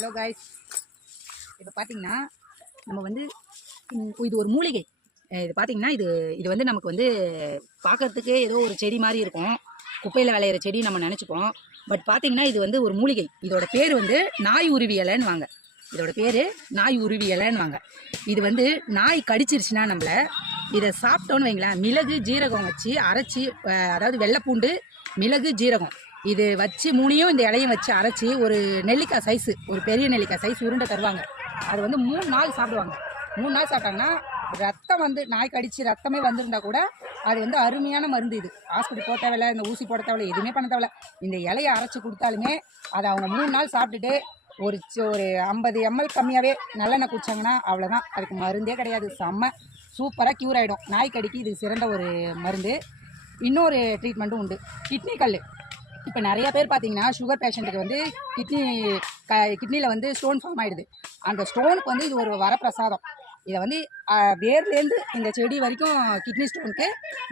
Hello guys, இப்போ பார்த்தீங்கன்னா நம்ம வந்து இது ஒரு மூலிகை. இது பார்த்தீங்கன்னா இது வந்து நமக்கு வந்து பார்க்கறதுக்கு ஏதோ ஒரு செடி மாதிரி இருக்கும், குப்பையில் விளையிற செடி நம்ம நினச்சிப்போம். பட் பார்த்தீங்கன்னா இது வந்து ஒரு மூலிகை. இதோட பேர் வந்து நாய் உருவி இலைன்னு வாங்க. இதோட பேர் நாய் உருவி இலைன்னு வாங்க. இது வந்து நாய் கடிச்சிருச்சுன்னா நம்மளை இதை சாப்பிட்டோன்னு வைங்களேன், மிளகு ஜீரகம் வச்சு அரைச்சி, அதாவது வெள்ளைப்பூண்டு மிளகு ஜீரகம் இது வச்சு மூணையும் இந்த இலையும் வச்சு அரைச்சி ஒரு நெல்லிக்காய் சைஸு, ஒரு பெரிய நெல்லிக்காய் சைஸ் உருண்டை தருவாங்க. அது வந்து 3 நாள் சாப்பிடுவாங்க. 3 நாள் சாப்பிட்டாங்கன்னா ரத்தம் வந்து நாய் கடிச்சு ரத்தமே வந்திருந்தா கூட அது வந்து அருமையான மருந்து. இது ஹாஸ்பிட்டல் போக தேவையில்லை, இந்த ஊசி போட தேவையில்லை, எதுவுமே பண்ண தேவையில்லை. இந்த இலையை அரைச்சி கொடுத்தாலுமே அதை அவங்க 3 நாள் சாப்பிட்டுட்டு ஒரு 50 ml கம்மியாகவே நல்லெண்ணெய் குடிச்சாங்கன்னா அவ்வளோதான். அதுக்கு மருந்தே கிடையாது, செம்ம சூப்பராக க்யூர் ஆகிடும். நாய் கடிக்கு இது சிறந்த ஒரு மருந்து. இன்னொரு ட்ரீட்மெண்ட்டும் உண்டு, கிட்னி கல். இப்போ நிறைய பேர் பார்த்தீங்கன்னா சுகர் பேஷண்ட்டுக்கு வந்து கிட்னியில் வந்து ஸ்டோன் ஃபார்ம் ஆகிடுது. அந்த ஸ்டோனுக்கு வந்து இது ஒரு வரப்பிரசாதம். இதை வந்து வேர்லேருந்து இந்த செடி வரைக்கும் கிட்னி ஸ்டோனுக்கு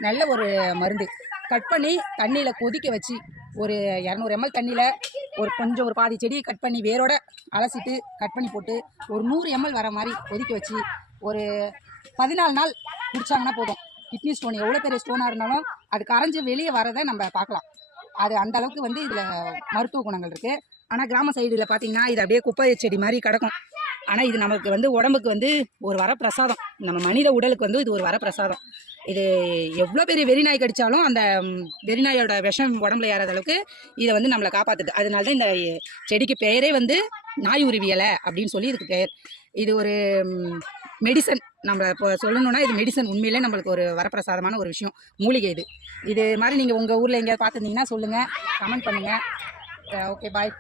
நல்ல ஒரு மருந்து. கட் பண்ணி தண்ணியில் கொதிக்க வச்சு ஒரு 200 ml தண்ணியில் ஒரு பாதி செடியை கட் பண்ணி வேரோட அலசிட்டு கட் பண்ணி போட்டு ஒரு 100 ml வர மாதிரி கொதிக்க வச்சு ஒரு 14 நாள் குடித்தாங்கன்னா போதும். கிட்னி ஸ்டோன் எவ்வளோ பெரிய ஸ்டோனாக இருந்தாலும் அது கரைஞ்சி வெளியே வரதை நம்ம பார்க்கலாம். அது அந்த அளவுக்கு வந்து இதில் மருத்துவ குணங்கள் இருக்குது. ஆனால் கிராம சைடில் பார்த்தீங்கன்னா இது அப்படியே குப்பை செடி மாதிரி கிடக்கும். ஆனால் இது நமக்கு வந்து உடம்புக்கு வந்து ஒரு வரப்பிரசாதம். நம்ம மனித உடலுக்கு வந்து இது ஒரு வரப்பிரசாதம். இது எவ்வளோ பெரிய வெறிநாய் கடித்தாலும் அந்த வெறிநாயோட விஷம் உடம்புல ஏறாத அளவுக்கு இதை வந்து நம்மளை காப்பாற்றுது. அதனால தான் இந்த செடிக்கு பெயரே வந்து நாய் உருவி இலை அப்படின்னு சொல்லி இதுக்கு பெயர். இது ஒரு மெடிசன். நம்ம இப்போ சொல்லணும்னா இது மெடிசன். உண்மையிலே நம்மளுக்கு ஒரு வரப்பிரசாதமான ஒரு விஷயம், மூலிகை இது. இது மாதிரி நீங்கள் உங்கள் ஊரில் எங்கேயாவது பார்த்துருந்தீங்கன்னா சொல்லுங்கள், கமெண்ட் பண்ணுங்கள். ஓகே, பாய்.